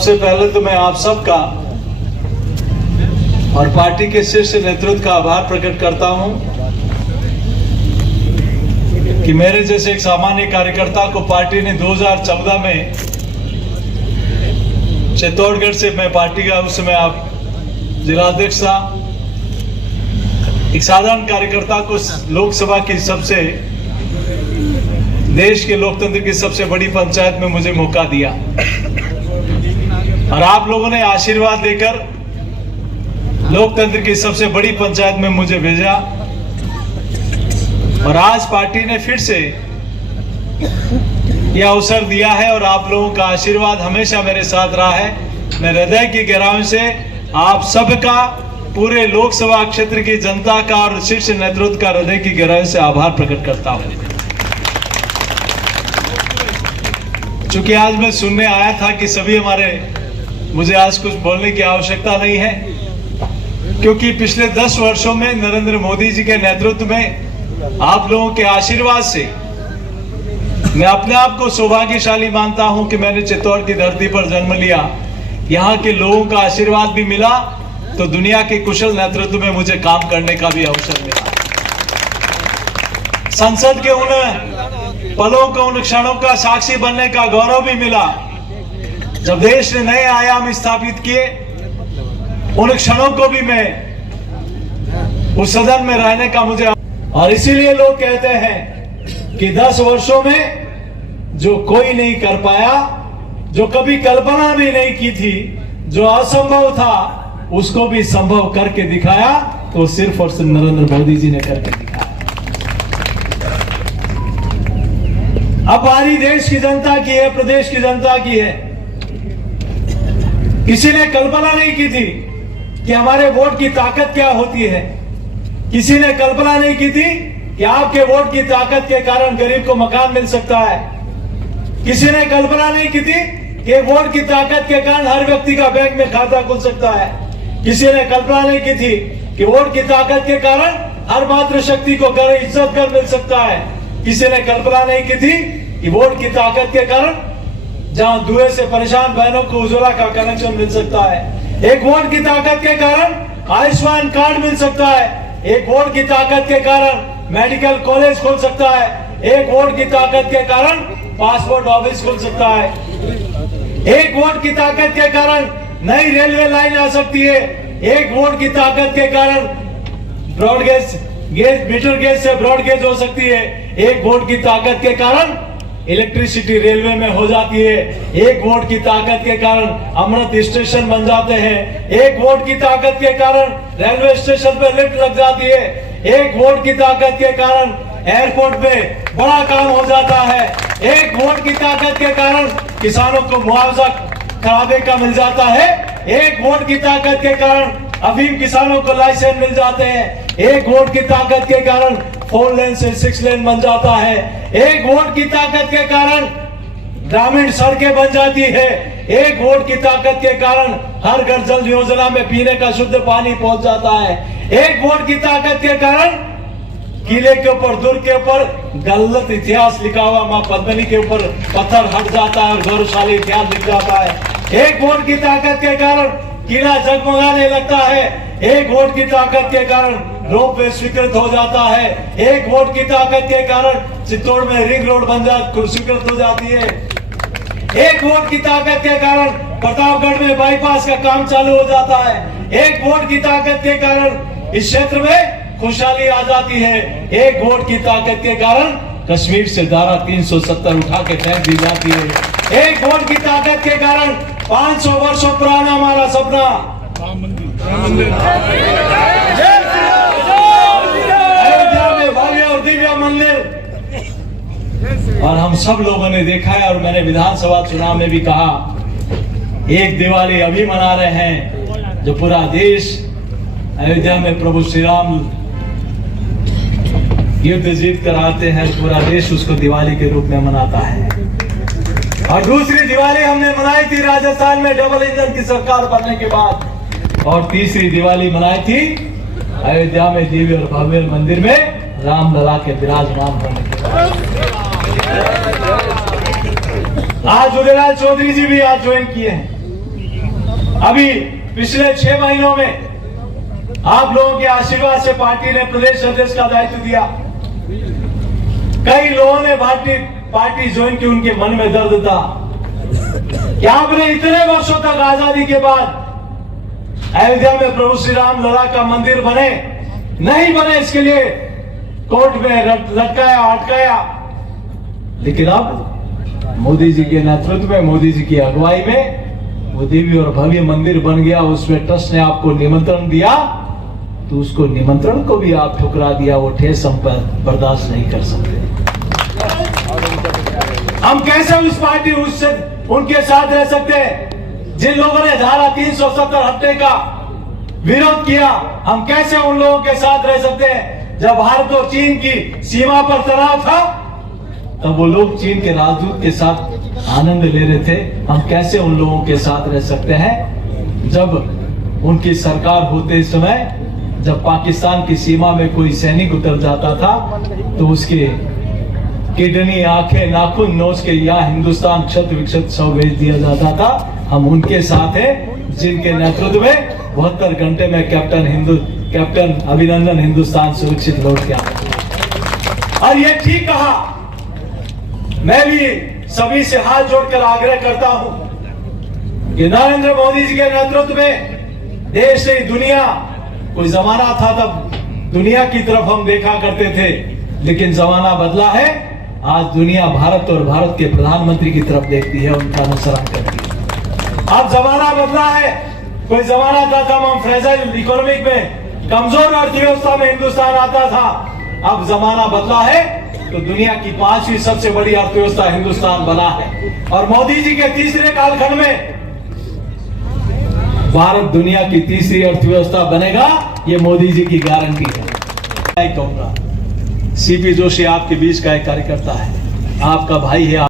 सबसे पहले तो मैं आप सबका और पार्टी के शीर्ष नेतृत्व का आभार प्रकट करता हूं कि मेरे जैसे एक सामान्य कार्यकर्ता को पार्टी ने 2014 में चित्तौड़गढ़ से, मैं पार्टी का उस समय आप जिलाध्यक्ष था, एक साधारण कार्यकर्ता को लोकसभा की सबसे, देश के लोकतंत्र की सबसे बड़ी पंचायत में मुझे मौका दिया और आप लोगों ने आशीर्वाद देकर लोकतंत्र की सबसे बड़ी पंचायत में मुझे भेजा और आज पार्टी ने फिर से यह अवसर दिया है और आप लोगों का आशीर्वाद हमेशा मेरे साथ रहा है। मैं हृदय की गहराइयों से आप सबका, पूरे लोकसभा क्षेत्र की जनता का और शीर्ष नेतृत्व का हृदय की गहराइयों से आभार प्रकट करता हूं। चूंकि आज मैं सुनने आया था कि सभी मुझे आज कुछ बोलने की आवश्यकता नहीं है, क्योंकि पिछले 10 वर्षों में नरेंद्र मोदी जी के नेतृत्व में आप लोगों के आशीर्वाद से मैं अपने आप को सौभाग्यशाली मानता हूं कि मैंने चित्तौड़ की धरती पर जन्म लिया। यहां के लोगों का आशीर्वाद भी मिला तो दुनिया के कुशल नेतृत्व में मुझे काम करने का भी अवसर मिला। संसद के उन पलों को, उन क्षणों का साक्षी बनने का गौरव भी मिला जब देश ने नए आयाम स्थापित किए। उन क्षणों को भी मैं उस सदन में रहने का मुझे, और इसीलिए लोग कहते हैं कि 10 वर्षों में जो कोई नहीं कर पाया, जो कभी कल्पना भी नहीं की थी, जो असंभव था उसको भी संभव करके दिखाया, तो सिर्फ और सिर्फ नरेंद्र मोदी जी ने करके दिखाया। अब बारी देश की जनता की है, प्रदेश की जनता की है। किसी ने कल्पना नहीं की थी कि हमारे वोट की ताकत क्या होती है। किसी ने कल्पना नहीं की थी कि आपके वोट की ताकत के कारण गरीब को मकान मिल सकता है। किसी ने कल्पना नहीं की थी कि वोट की ताकत के कारण हर व्यक्ति का बैंक में खाता खुल सकता है। किसी ने कल्पना नहीं की थी कि वोट की ताकत के कारण हर मातृशक्ति को घर, इज्जत घर मिल सकता है। किसी ने कल्पना नहीं की थी कि वोट की ताकत के कारण जहां धुएं से परेशान बहनों को उज्ज्वला का कनेक्शन मिल सकता है। एक वोट की ताकत के कारण आयुष्मान कार्ड मिल सकता है। एक वोट की ताकत के कारण मेडिकल कॉलेज खोल सकता है। एक वोट की ताकत के कारण पासपोर्ट ऑफिस खुल सकता है। एक वोट की ताकत के कारण नई रेलवे लाइन आ सकती है। एक वोट की ताकत के कारण ब्रॉडगेज मीटर गेज से ब्रॉडगेज हो सकती है। एक वोट की ताकत के कारण इलेक्ट्रिसिटी रेलवे में हो जाती है। एक वोट की ताकत के कारण अमृत स्टेशन बन जाते हैं। एक वोट की ताकत के कारण रेलवे स्टेशन पे लिफ्ट लग जाती है। एक वोट की ताकत के कारण एयरपोर्ट पे बड़ा काम हो जाता है। एक वोट की ताकत के कारण किसानों को मुआवजा खराबे का मिल जाता है। एक वोट की ताकत के कारण अफीम किसानों को लाइसेंस मिल जाते हैं। एक वोट की ताकत के कारण 4 लेन से 6 लेन बन जाता है। एक वोट की ताकत के कारण ग्रामीण सड़कें बन जाती है। एक वोट की ताकत के कारण हर घर जल योजना में पीने का शुद्ध पानी पहुंच जाता है। एक वोट की ताकत के कारण किले के ऊपर, दुर्ग के ऊपर गलत इतिहास लिखा हुआ मां पद्मिनी के ऊपर पत्थर हट जाता है और गौरवशाली इतिहास लिख जाता है। एक वोट की ताकत के कारण किला जगमगाने लगता है। एक वोट की ताकत के कारण रोपवे स्वीकृत हो जाता है। एक वोट की ताकत के कारण चित्तौड़ में रिंग रोड स्वीकृत हो जाती है। एक वोट की ताकत के कारण प्रतापगढ़ में बाईपास का काम चालू हो जाता है। एक वोट की ताकत के कारण इस क्षेत्र में खुशहाली आ जाती है। एक वोट की ताकत के कारण कश्मीर से धारा 370 उठा के फेंक दी जाती है। एक वोट की ताकत के कारण 500 वर्षों पुराना हमारा सपना अयोध्या में भव्य और दिव्य मंदिर, और हम सब लोगों ने देखा है और मैंने विधानसभा चुनाव में भी कहा, एक दिवाली अभी मना रहे हैं जो पूरा देश अयोध्या में प्रभु श्री राम युद्ध जीत कर आते हैं, पूरा देश उसको दिवाली के रूप में मनाता है। और दूसरी दिवाली हमने मनाई थी राजस्थान में डबल इंजन की सरकार बनने के बाद, और तीसरी दिवाली मनाई थी अयोध्या में दिव्य और भव्य मंदिर में राम लला के विराजमान होने के बाद। आज उदयलाल चौधरी जी भी आज ज्वाइन किए हैं। अभी पिछले 6 महीनों में आप लोगों के आशीर्वाद से पार्टी ने प्रदेश अध्यक्ष का दायित्व दिया। कई लोगों ने पार्टी ज्वाइन की, उनके मन में दर्द था कि आपने इतने वर्षों तक आजादी के बाद अयोध्या में प्रभु श्री राम लला का मंदिर बने नहीं बने, इसके लिए कोर्ट में लटकाया अटकाया, लेकिन अब मोदी जी के नेतृत्व में, मोदी जी की अगुवाई में वो दिव्य और भव्य मंदिर बन गया। उसमें ट्रस्ट ने आपको निमंत्रण दिया तो उसको निमंत्रण को भी आप ठुकरा दिया। वो ठेस हम बर्दाश्त नहीं कर सकते। हम कैसे उस पार्टी उनके साथ रह सकते हैं जिन लोगों ने धारा 370 हटने का विरोध किया? हम कैसे उन लोगों के साथ रह सकते हैं जब भारत और चीन की सीमा पर तनाव था तब वो लोग चीन के राजदूत के साथ आनंद ले रहे थे? हम कैसे उन लोगों के साथ रह सकते हैं जब उनकी सरकार होते समय जब पाकिस्तान की सीमा में कोई सैनिक उतर जाता था तो उसके किडनी, आंखें, नाखून नोच के यहाँ हिंदुस्तान क्षत विक्षत शव भेज दिया जाता था? हम उनके साथ हैं जिनके नेतृत्व में 72 घंटे में कैप्टन अभिनंदन हिंदुस्तान सुरक्षित लौट के आए। और ये ठीक कहा। मैं भी सभी से हाथ जोड़कर आग्रह करता हूं कि नरेंद्र मोदी जी के नेतृत्व में देश से दुनिया, कोई जमाना था तब दुनिया की तरफ हम देखा करते थे, लेकिन जमाना बदला है। आज दुनिया भारत और भारत के प्रधानमंत्री की तरफ देखती है, उनका अनुसरण करती है। अब जमाना बदला है। कोई जमाना था तब हम फ्रेजाइल इकोनॉमिक में, कमजोर अर्थव्यवस्था में हिंदुस्तान आता था। अब जमाना बदला है तो दुनिया की 5वीं सबसे बड़ी अर्थव्यवस्था हिंदुस्तान बना है। और मोदी जी के तीसरे कालखंड में भारत दुनिया की तीसरी अर्थव्यवस्था बनेगा, ये मोदी जी की गारंटी है। कहूंगा सीपी जोशी आपके बीच का एक कार्यकर्ता है, आपका भाई है।